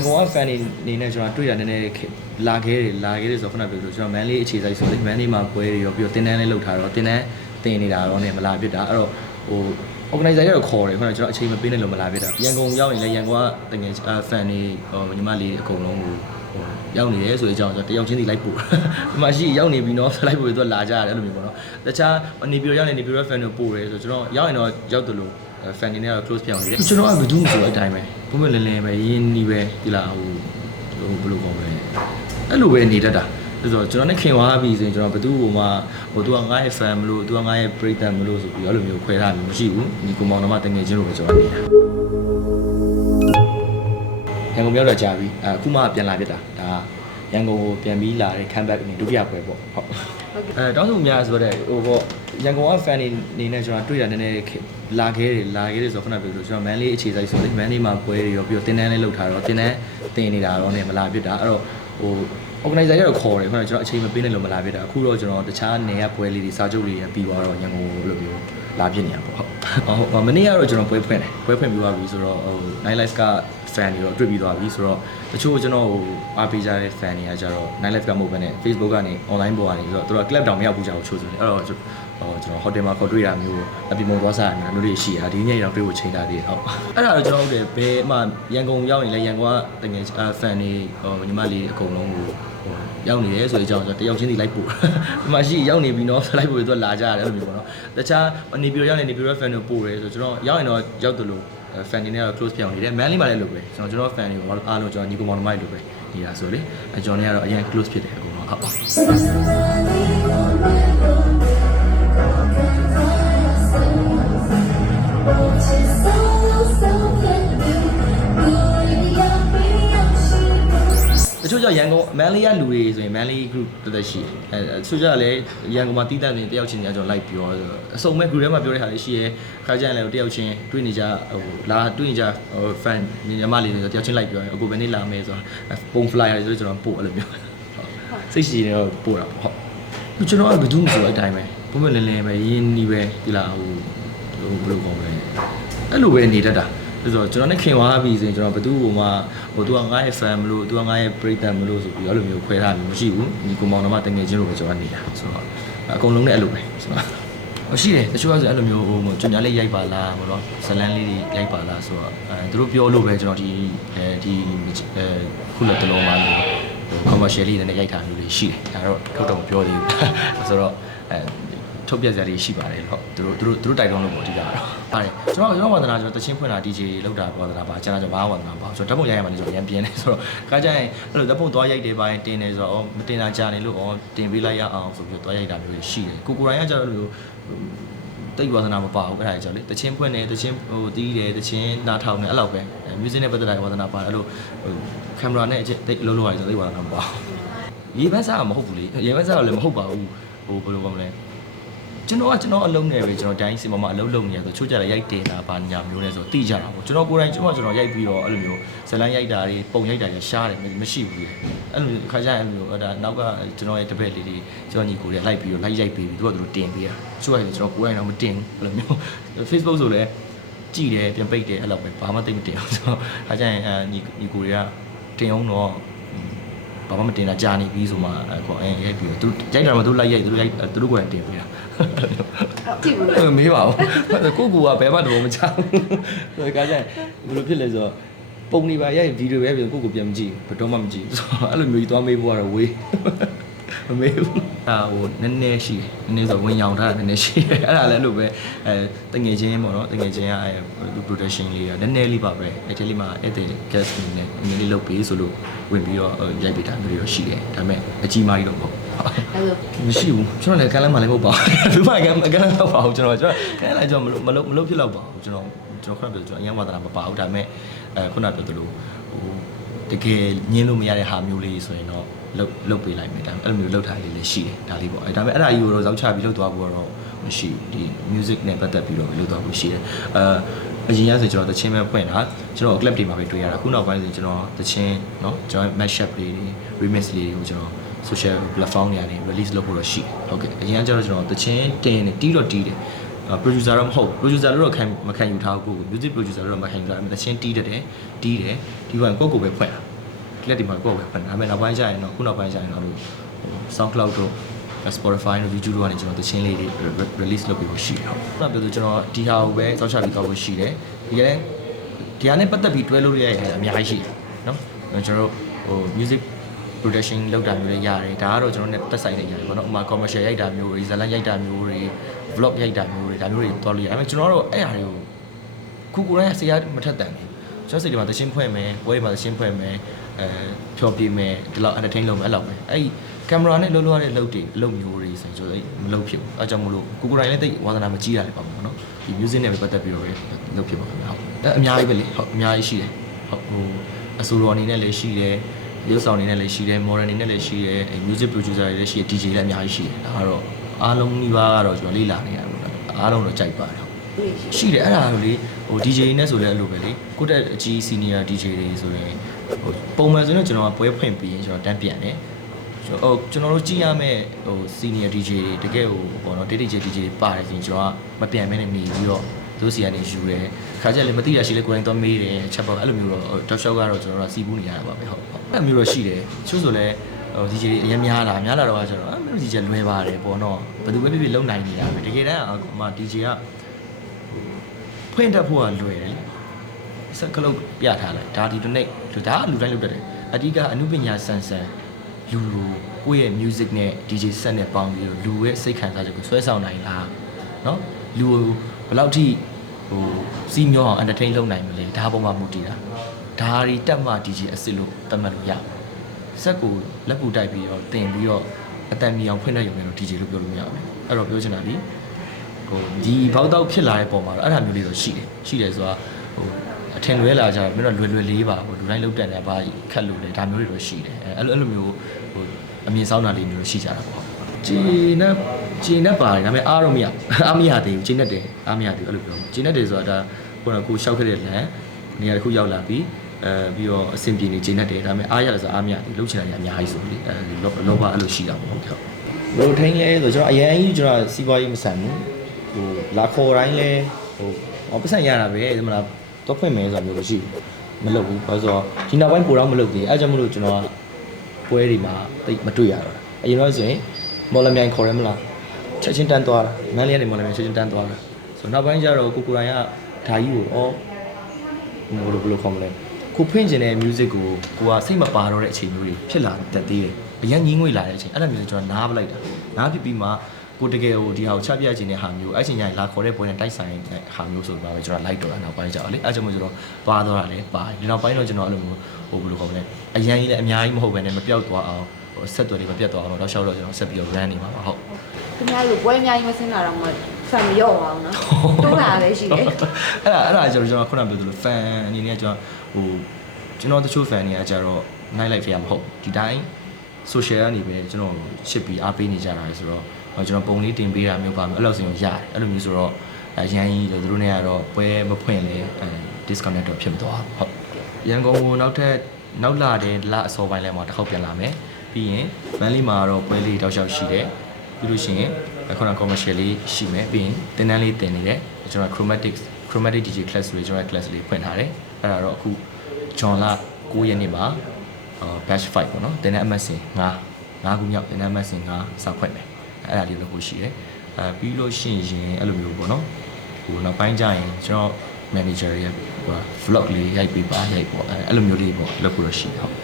န်ကုန်က fan တွေနေနဲ့ကျွန်တော်တွေ့တာနည်းနည်းခေလာခဲ့တယ်လာခဲ့တယ်ဆိုတော့ခုနပြောလို့ကျွန်တော်မန်လေးအခြေစိုက်ဆိုလေမန်လေးမှာပွဲတွေရောပြီးတော့တင်တန်းလေးလောက်ထားတော့တင်တန်းတင်နေတာတော့ねမလာဖြစ်တာအဲ့တော့ဟို organizer ကတော့ခေါ်တယ်ခုနကကျွန်တော်အချိန်မပေးနဲ့လို့မလာဖြစ်တာရန်ကုန်ရောက်ရင်လည်းရန်ကုန်ကတကယ် fan တွေဟိုညီမလေးအကုန်လုံးကိုဟိုရောက်နေရဲဆိုတဲ့အကြောင်းကျွန်တော်တယောက်ချင်းစီလိုက်ပို့ဒီမှာရှိရောက်နေပြီเนาะလိုက်ပို့ပြီးတော့လာကြရတယ်အဲ့လိုမျိုးပေါ့နော်တခြားနေပြည်တော်ရောက်နေနေပြည်တော် fan တွေပို့တယ်ဆိုတော့ကျွန်တော်ရောက်ရင်တော့ရောက်တယ်လို့ fan တွေနဲ့တော့ close ပြောင်းနေတယ်ကျွန်တော်ကဘယ်သူမှဆိုတဲ့အတိုင်းပဲဘုမလင်းလင်းပဲရင်းနှီးပဲဒီလားဟိုဟိုဘယ်လိုခေါ်မလဲအဲ့လိုပဲနေတတ်တာဆိုတော့ကျွန်တော်နဲ့ခင်သွားပြီဆိုရင်ကျွန်တော်ဘယ်သူ့ဟိုမှဟိုသူကငါ့ရဲ့ fan မလို့သူကငါ့ရဲ့ပရိသတ်မလို့ဆိုပြီးအဲ့လိုမျိုးခွဲထားမျိုးမရှိဘူးဒီကောင်မောင်နှမတငယ်ချင်းလိုပဲကျွန်တော်နေတာရန်ကုန်ရောက်တော့ကြာပြီအခုမှပြန်လာဖြစ်တာဒါ ရန်ကုန်ကိုပြန်ပြီးလာတဲ့ comeback အနေဒုတိယပွဲပေါ့ဟုတ်အဲတောင်းဆိုများဆိုတော့ဟိုပေါ့ရန်ကုန်က fan တွေနေနဲ့ကျွန်တော်တွေ့တာနည်းနည်းလာခဲ့တယ်လာခဲ့တယ်ဆိုတော့ခုနပြောလို့ကျွန်တော်မန်လေးအခြေစိုက်ဆိုလေမန်လေးမှာပွဲတွေရောပြီးတော့တင်တန်းလေးလောက်ထားတော့တင်တန်းတင်နေတာတော့ねမလာဖြစ်တာအဲ့တော့ဟို organizer ကတော့ခေါ်တယ်ခုနကကျွန်တော်အချိန်မပေးနဲ့လို့မလာဖြစ်တာအခုတော့ကျွန်တော်တခြားနေရပွဲလေးတွေစာချုပ်လေးတွေပြီးသွားတော့ရန်ကုန်ကိုလိုမျိုး လာဖြစ်နေတာပေါ့ဟုတ်ဟုတ်မနေ့ကတော့ကျွန်တော်ပွဲဖွင့်တယ်ပွဲဖွင့်ပြီးသွားပြီဆိုတော့ဟို night life က fan တွေတော့တွေ့ပြီးသွားပြီဆိုတော့တချို့ကျွန်တော်ဟိုအားပေးကြတဲ့ fan တွေကကြတော့ night life ကမဟုတ်ဘဲနဲ့ Facebook ကနေ online ပေါ်ကနေဆိုတော့သူတို့ club တောင်မရောက်ဘူးကြဘူးချို့ဆိုတယ်အဲ့တော့ဟိုကျွန်တော် hotel မှာခေါ်တွေ့တာမျိုးအပြင်ပုံသွားစားရမျိုးတို့တွေရှိတာဒီညရောတွေ့ဖို့ချိန်တာတွေဟုတ်အဲ့ဒါတော့ကျွန်တော်တို့ဘယ်မှရန်ကုန်ရောက်ရင်လည်းရန်ကုန်ကတကယ် fan တွေဟိုညီမလေးအကုန်လုံးကိုဟို ရောက်နေရဲဆိုတဲ့အကြောင်းကျွန်တော်တယောက်ချင်းစီလိုက်ပို့ဒီမှာရှိရောက်နေပြီเนาะလိုက်ပို့ပြီးတော့လာကြရတယ်အဲ့လိုမျိုးပေါ့နော်တခြားနေပြည်တော်ရောက်နေနေပြည်တော် fan တွေပို့တယ်ဆိုတော့ကျွန်တော်ရောက်ရင်တော့ရောက်တယ်လို့ fan တွေနဲ့တော့ close ပြောင်းနေတယ်မန်လေးမှာလည်းလို့ပဲကျွန်တော်ကျွန်တော် fan တွေကိုအားလုံးကျွန်တော်ညီကောင်မောင်နှမတွေလို့ပဲနေတာဆိုလေအကျွန်တော်တွေကတော့အရင် close ဖြစ်တယ်အကုန်လုံးဟုတ် တ ချို့ကျရန်ကုန်မန်လေးကလူတွေဆိုရင်မန်လေး group တော်တော်ရှိတယ်အဲတချို့ကျလည်းရန်ကုန်မှာတီးတန့်နေတယောက်ချင်းညာကျွန်တော်လိုက်ပြောဆိုတော့အစုံမဲ့ group ထဲမှာပြောတဲ့ဟာလေးရှိရဲခါကျရင်လည်းတယောက်ချင်းတွေ့နေကြဟိုလာတွေ့နေကြဟို fan ညီမလေးတွေဆိုတယောက်ချင်းလိုက်ပြောရင်အခုဘယ်နေ့လာမယ်ဆိုတာပုံ flyer တွေဆိုကျွန်တော်ပို့အဲ့လိုမျိုးဟုတ်စိတ်ရှိနေတော့ပို့တာပေါ့ဟုတ်ကျွန်တော်ကဘယ်သူမှဆိုတဲ့အတိုင်းပဲဘုမလင်းလင်းပဲရင်းနှီးပဲဒီလားဟိုဟိုဘယ်လိုခေါ်မလဲအဲ့လိုပဲနေတတ်တာ ဆိုတော့ကျွန်တော်နဲ့ခင်သွားပြီဆိုရင်ကျွန်တော်ဘယ်သူ့ဟိုမှဟိုသူကငါ့ရဲ့ fan မလို့သူကငါ့ရဲ့ပရိသတ်မလို့ဆိုပြီးအဲ့လိုမျိုးခွဲထားမျိုးမရှိဘူးဒီကောင်မောင်နှမတငယ်ချင်းလိုပဲကျွန်တော်နေတာဆိုတော့အကုန်လုံးနဲ့အဲ့လိုပဲဆိုတော့ဟိုရှိတယ်တချို့ကဆိုအဲ့လိုမျိုးဟိုကျွန်တော်လေးရိုက်ပါလားဟိုတော့ဇလန်းလေးတွေရိုက်ပါလားဆိုတော့အဲသူတို့ပြောလို့ပဲကျွန်တော်ဒီအဲဒီအဲခုလက်တလုံးပါလို့ commercial လေးနဲ့ရိုက်တာမျိုးတွေရှိတယ်ဒါတော့ထုတ်တော့မပြောသေးဘူးဆိုတော့အဲ ထုတ်ပြက်စရာတွေရှိပါတယ်ဟုတ်သူတို့သူတို့သူတို့တိုက်တွန်းလို့ပေါ့အဓိကတော့ပါတယ်ကျွန်တော်ကျွန်တော်ဝါသနာကျွန်တော်တချင်းဖွင့်တာ DJ လောက်တာဝါသနာပါကျွန်တော်ကျွန်တော်ဘာဝါသနာပါဆိုတော့ဓာတ်ပုံရိုက်ရမှလည်းကျွန်တော်ရန်ပြင်းနေဆိုတော့ခါကျရင်အဲ့လိုဓာတ်ပုံသွားရိုက်တယ်ပိုင်းတင်နေဆိုတော့မတင်တာကြာနေလို့ဩတင်ပေးလိုက်ရအောင်ဆိုပြီးတော့သွားရိုက်တာမျိုးတွေရှိတယ်ကိုကိုရိုင်းကကျတော့လို့တိတ်ဝါသနာမပါဘူးအဲ့ဒါကြောင့်လေတချင်းဖွင့်တယ်တချင်းဟိုတီးတယ်တချင်းနားထောင်တယ်အဲ့လောက်ပဲ music နဲ့ပတ်သက်တဲ့ဝါသနာပါတယ်အဲ့လိုဟိုကင်မရာနဲ့အချက်တိတ်လုံးလုံးရတယ်ဆိုတိတ်ဝါသနာမပါဘူးရေပန်းစားကမဟုတ်ဘူးလေရေပန်းစားကလည်းမဟုတ်ပါဘူးဟိုဘယ်လိုကောမလဲ ကျွန်တော်ကကျွန်တော်အလုံးနဲ့ပဲကျွန်တော်တိုင်းစင်ပေါ်မှာအလုံးလုံးနေရဆိုချို့ကြတယ်ရိုက်တင်တာဘာညာမျိုးလဲဆိုတိကြတာပေါ့ကျွန်တော်ကိုယ်တိုင်ကျွန်တော်ကျွန်တော်ရိုက်ပြီးတော့အဲ့လိုမျိုးဇလန်းရိုက်တာတွေပုံရိုက်တာတွေရှားတယ်မရှိဘူးလေအဲ့လိုခါကျရင်အဲ့လိုမျိုးအဲ့ဒါနောက်ကကျွန်တော်ရဲ့တပည့်လေးတွေကျွန်တော်ညီကိုတွေလိုက်ပြီးတော့လိုက်ရိုက်ပြီးပြီးသူကသူတို့တင်ပေးတာချို့ရတယ်ကျွန်တော်ကိုယ်တိုင်တော့မတင်ဘူးအဲ့လိုမျိုး Facebook ဆိုလည်းကြည့်တယ်ပြန်ပိတ်တယ်အဲ့လောက်ပဲဘာမှသိမတင်အောင်ဆိုတော့အားကြရင်အဲညီညီကိုတွေကတင်အောင်တော့ဘာမှမတင်တာကြာနေပြီဆိုမှအဲ့ကောအဲရိုက်ပြီးတော့သူရိုက်တာမှသူလိုက်ရိုက်သူရိုက်သူတို့ကိုယ်တိုင်တင်ပေးတာ ကြည့်ဘူးအဲ့မေးပါဦးကိုကူကဘယ်မှတော့မချဘူးဒါကကြရင်ဘယ်လိုဖြစ်လဲဆိုတော့ပုံနေပါရိုက်ဗီဒီယိုပဲပြန်ကိုကိုပြန်မကြည့်ဘယ်တော့မှမကြည့်ဆိုတော့အဲ့လိုမျိုးကြီးသွားမေးဖို့ကတော့ဝေးမမေးဘူးအာဟိုနည်းနည်းရှိတယ်နည်းနည်းဆိုဝင်ရောင်ထားတာနည်းနည်းရှိတယ်အဲ့ဒါလည်းအဲ့လိုပဲအဲတငယ်ချင်းပေါ့နော်တငယ်ချင်းကအဲ production လေးကနည်းနည်းလေးပါပဲအဲ့ဒီလေးမှာအဲ့တဲ့ guest နေနဲ့နည်းနည်းလေးလုပ်ပေးဆိုလို့ဝင်ပြီးတော့ရိုက်ပေးတာမျိုးတွေတော့ရှိတယ်ဒါပေမဲ့အကြီးမားကြီးတော့မဟုတ်အဲ့လို မရှိဘူးကျွန်တော်လည်းကမ်းလမ်းမှာလည်းမဟုတ်ပါဘူးဘူးမှကမ်းကမ်းလမ်းတော့ပါဘူးကျွန်တော်ကျွန်တော်ကမ်းလမ်းကျွန်တော်မလုပ်မလုပ်ဖြစ်တော့ပါဘူးကျွန်တော်ကျွန်တော်ခုနပြောကျွန်တော်အရင်ဝါသနာမပါဘူးဒါပေမဲ့အဲခုနပြောသလိုဟိုတကယ်ညင်းလို့မရတဲ့ဟာမျိုးလေးဆိုရင်တော့လုတ်လုတ်ပေးလိုက်မယ်ဒါပေမဲ့အဲ့လိုမျိုးလုတ်ထားလေးလည်းရှိတယ်ဒါလေးပေါ့အဲဒါပေမဲ့အဲ့ဒါကြီးကိုတော့ဇောက်ချပြီးလုတ်သွားဖို့တော့မရှိဘူးဒီ music နဲ့ပတ်သက်ပြီးတော့လုတ်သွားဖို့ရှိတယ်အဲအရင်ကဆိုကျွန်တော်တချင်းပဲဖွင့်တာကျွန်တော် clip တွေမှာပဲတွေ့ရတာခုနောက်ပိုင်းဆိုကျွန်တော်တချင်းเนาะကျွန်တော် mashup လေးတွေ remix လေးတွေကိုကျွန်တော် social platform တွေကနေ release လုပ်ဖို့တော့ရှိတယ်ဟုတ်ကဲ့အရင်ကကျတော့ကျွန်တော်တချင်းတင်နေတီးတော့တီးတယ် producer တော့မဟုတ် producer လို့တော့ခံမခံယူထားဘူးကို music producer လို့တော့မခံယူထားဘူးတချင်းတီးတတ်တယ်တီးတယ်ဒီဘက်ကိုကိုပဲဖွင့်တာလက်တွေမှာကိုယ့်ပဲဖန်ဒါပေမဲ့နောက်ပိုင်းကျရင်တော့ခုနောက်ပိုင်းကျရင်တော့ဟို SoundCloud တို့ Spotify တို့ YouTube တို့ကနေကျွန်တော်တချင်းလေးတွေ release လုပ်ပြီးဖို့ရှိတယ်ဟုတ်။အဲ့ဒါပြောဆိုကျွန်တော်ဒီဟာကိုပဲစောင့်ချပြီးကောက်ဖို့ရှိတယ်ဒီကနေ့ဒီဟာနဲ့ပတ်သက်ပြီးတွဲလို့ရတဲ့ဟာအများကြီးရှိတယ်နော်ကျွန်တော်တို့ဟို music production လောက်တာမျိုးတွေရတယ်ဒါကတော့ကျွန်တော်နဲ့တက်ဆိုင်နေရတယ်ပေါ့နော်ဥပမာ commercial ရိုက်တာမျိုးတွေဇာတ်လမ်းရိုက်တာမျိုးတွေ vlog ရိုက်တာမျိုးတွေဒါမျိုးတွေတော်လို့ရတယ်ဒါပေမဲ့ကျွန်တော်တို့အဲ့ဟာတွေကိုခုကိုယ်တိုင်ဆရာမထက်တန်ဘူးကျွန်တော်စိတ်ထဲမှာသချင်းဖွဲ့မယ်ပွဲတွေမှာသချင်းဖွဲ့မယ်အဲဖြောပြမယ်ဒီလောက် entertain လုပ်မယ်အဲ့လောက်ပဲအဲ့ကင်မရာနဲ့လှုပ်လှုပ်ရတဲ့လုပ်တွေအလုပ်မျိုးတွေဆိုရင်ကျွန်တော်အဲ့မလုပ်ဖြစ်ဘူးအဲကြောင့်မလို့ကိုကိုယ်တိုင်လည်းတိတ်ဝါသနာမကြီးရတယ်ပေါ့နော်ဒီ music နဲ့ပဲပတ်သက်ပြီးတော့ပဲလုပ်ဖြစ်ပါမယ်ဟုတ်အဲ့အများကြီးပဲလေဟုတ်အများကြီးရှိတယ်ဟုတ်ဟိုအဆိုတော်အနေနဲ့လည်းရှိတယ် ရုပ်ဆောင်အနေနဲ့လည်းရှိတယ် model အနေနဲ့လည်းရှိတယ်အဲ music producer တွေလည်းရှိတယ် DJ လည်းအများကြီးရှိတယ်ဒါကတော့အားလုံးနှီးပါးကတော့ကျွန်တော်လေ့လာနေရတယ်ပေါ့နော်အားလုံးတော့ကြိုက်ပါတယ်ရှိတယ်အဲ့ဒါကိုလေဟို DJ နဲ့ဆိုလဲအဲ့လိုပဲလေကိုတက်အကြီး senior DJ တွေဆိုရင်ဟိုပုံမှန်ဆိုရင်ကျွန်တော်ကပွဲဖွင့်ပြီးရင်ကျွန်တော်တန်းပြန်တယ်ကျွန်တော်ဟိုကျွန်တော်တို့ကြည့်ရမယ့်ဟို senior DJ တွေတကယ်ဟိုပေါ့နော် DJ DJ တွေပါတယ်ဆိုရင်ကျွန်တော်ကမပြန်မဲနဲ့နေပြီးတော့ သူစီကနေယူတယ်ခါကျလည်းမသိတာရှိလဲကိုယ်တိုင်တော့မေးတယ်ချက်ပေါ့အဲ့လိုမျိုးတော့တောက်လျှောက်ကတော့ကျွန်တော်တို့စီးပူးနေရတာပါပဲဟုတ်ဟုတ်အဲ့လိုမျိုးတော့ရှိတယ်ချို့ဆိုလဲဟို DJ တွေအရင်များလာများလာတော့ကျွန်တော်အဲ့လို DJ လွဲပါတယ်ပေါ့နော်ဘယ်သူပဲဖြစ်ဖြစ်လုံနိုင်နေတာပဲတကယ်တမ်းအမ DJ က ဖွင့်တတ်ဖို့ကလွယ်တယ်စက်ကလုတ်ပြထားလိုက်ဒါဒီတစ်နေ့ဒါကလူတိုင်းလုပ်တတ်တယ်အဓိကအမှုပညာဆန်ဆန်လူလူကိုယ့်ရဲ့ music နဲ့ DJ set နဲ့ပေါင်းပြီးတော့လူရဲ့စိတ်ခံစားချက်ကိုဆွဲဆောင်နိုင်လားเนาะလူကိုဘယ်လောက်ထိ ဟိုစီးမျောအောင် entertain လုပ်နိုင်မလဲဒါပုံမှန်မူတည်တာဒါရီတက်မှ DJ အစ်စ်လို့သတ်မှတ်လို့ရစက်ကိုလက်ပူတိုက်ပြီးတော့တင်ပြီးတော့အတန်မီအောင်ဖွင့်တဲ့ရုံနဲ့တော့ DJ လို့ပြောလို့မရဘူးအဲ့တော့ပြောချင်တာဒီဟိုဒီဘောက်တော့ဖြစ်လာတဲ့ပုံမှာတော့အဲ့ဒါမျိုးလေးတော့ရှိတယ်ရှိတယ်ဆိုတာဟိုအထင်လွဲလာကြတော့မျိုးတော့လွယ်လွယ်လေးပါဟိုလူတိုင်းလုံးတက်တယ်ဘာခက်လို့လဲဒါမျိုးတွေတော့ရှိတယ်အဲ့လိုအဲ့လိုမျိုးဟိုအမြင်ဆောင်တာလေးမျိုးရှိကြတာပေါ့ ဂျင်းနဲ့ဂျင်းနဲ့ပါတယ်ဒါပေမဲ့အားတော့မရအားမရသေးဘူးဂျင်းနဲ့တယ်အားမရသေးဘူးအဲ့လိုပြောဂျင်းနဲ့တယ်ဆိုတာဒါဟိုကကိုရှောက်ခဲ့တဲ့လမ်းနေရာတစ်ခုရောက်လာပြီးအဲပြီးတော့အဆင်ပြေနေဂျင်းနဲ့တယ်ဒါပေမဲ့အားရတယ်ဆိုအားမရသေးဘူးလှုပ်ချင်တာကြီးအများကြီးဆိုလေအဲလောဘအဲ့လိုရှိတာပေါ့ဟုတ်ဘယ်လိုထိန်းလဲဆိုတော့ကျွန်တော်အရင်ကြီးကျွန်တော်စီးပွားရေးမဆန်ဘူးဟိုလာခေါ်တိုင်းလဲဟိုဟောပတ်စံရတာပဲဒီမလားတော့ဖွင့်မယ်ဆိုတာမျိုးလို့ရှိဘူးမလုပ်ဘူးဘာလို့ဆိုတော့ဒီနောက်ပိုင်းပိုတော့မလုပ်သေးအဲကြောင့်မလို့ကျွန်တော်ကပွဲတွေမှာတိတ်မတွေ့ရတော့တာအရင်တော့ဆိုရင် မော်လမြိုင်ခေါ်ရမလားချက်ချင်းတန်းသွားတာမန်လေးကနေမော်လမြိုင်ချက်ချင်းတန်းသွားတာဆိုတော့နောက်ပိုင်းကျတော့ကိုကိုရိုင်းကဓာကြီးကိုဩဟိုလိုဘယ်လိုခေါ်မလဲကိုဖွင့်ကျင်တဲ့ music ကိုကိုကစိတ်မပါတော့တဲ့အချိန်မျိုးတွေဖြစ်လာတတ်သေးတယ်အရင်ငင်းငွေလာတဲ့အချိန်အဲ့ဒါမျိုးကျွန်တော်နားပလိုက်တာနားဖြစ်ပြီးမှကိုတကယ်ဟိုဒီဟာကိုချပြခြင်းတဲ့ဟာမျိုးအဲ့ချိန်ကျရင်လာခေါ်တဲ့ပွဲနဲ့တိုက်ဆိုင်တဲ့ဟာမျိုးဆိုတော့ပဲကျွန်တော်လိုက်တော့တာနောက်ပိုင်းကျတော့လေအဲ့ကြောင့်မို့ကျွန်တော်သွားတော့တာလေပါတယ်ဒီနောက်ပိုင်းတော့ကျွန်တော်အဲ့လိုမျိုးဟိုဘယ်လိုခေါ်မလဲအရင်ကြီးလည်းအများကြီးမဟုတ်ဘဲနဲ့မပြောက်သွားအောင် ဟိုဆက်သွယ်တွေမပြတ်သွားအောင်တော့ရှောက်တော့ကျွန်တော်ဆက်ပြီးတော့ run နေမှာပါဟုတ်ခင်ဗျားတို့ပွဲအများကြီးမစင်းလာတော့မှဆံမရော့ပါဘူးနော်တိုးလာလည်းရှိတယ်အဲ့ဒါအဲ့ဒါကျွန်တော်ကျွန်တော်ခုနပြောသလို fan အနေနဲ့ကျွန်တော်ဟိုကျွန်တော်တချို့ fan တွေကကြတော့ night life ရမဟုတ်ဒီတိုင်း social ကနေပဲကျွန်တော်ချစ်ပြီးအားပေးနေကြတာလေဆိုတော့ကျွန်တော်ပုံလေးတင်ပေးတာမျိုးပါမယ်အဲ့လိုဆိုရင်ရတယ်အဲ့လိုမျိုးဆိုတော့အရန်ကြီးတို့တို့နဲ့ကတော့ပွဲမဖွင့်လေအဲ disconnect တော့ဖြစ်မသွားဘူးဟုတ်ရန်ကုန်ကိုနောက်ထပ်နောက်လာတဲ့လအစောပိုင်းလဲမှာတစ်ခေါက်ပြန်လာမယ် ပြီးရင်မန်လေးမှာတော့ပွဲလေးတောက်လျှောက်ရှိတယ်ပြီးလို့ရှိရင်ခုန commercial လေးရှိမယ်ပြီးရင်တင်တန်းလေးတင်နေတယ်ကျွန်တော် chromatic chromatic DJ class တွေကျွန်တော် class လေးဖွင့်ထားတယ်အဲ့ဒါတော့အခုဂျွန်လာ9ရက်နေ့မှာ batch 5ပေါ့နော်တင်တဲ့အမှတ်စဉ်9 9ခုမြောက်တင်တဲ့အမှတ်စဉ်9စဖွင့်မယ်အဲ့ဒါလေးလုပ်ဖို့ရှိတယ်အဲပြီးလို့ရှိရင်အဲ့လိုမျိုးပေါ့နော်ဟိုနောက်ပိုင်းကျရင်ကျွန်တော် manager ရဲ့ဟို vlog လေးရိုက်ပေးပါရိုက်ပေါ့အဲ့လိုမျိုးလေးပေါ့လုပ်ဖို့တော့ရှိတယ်ဟုတ်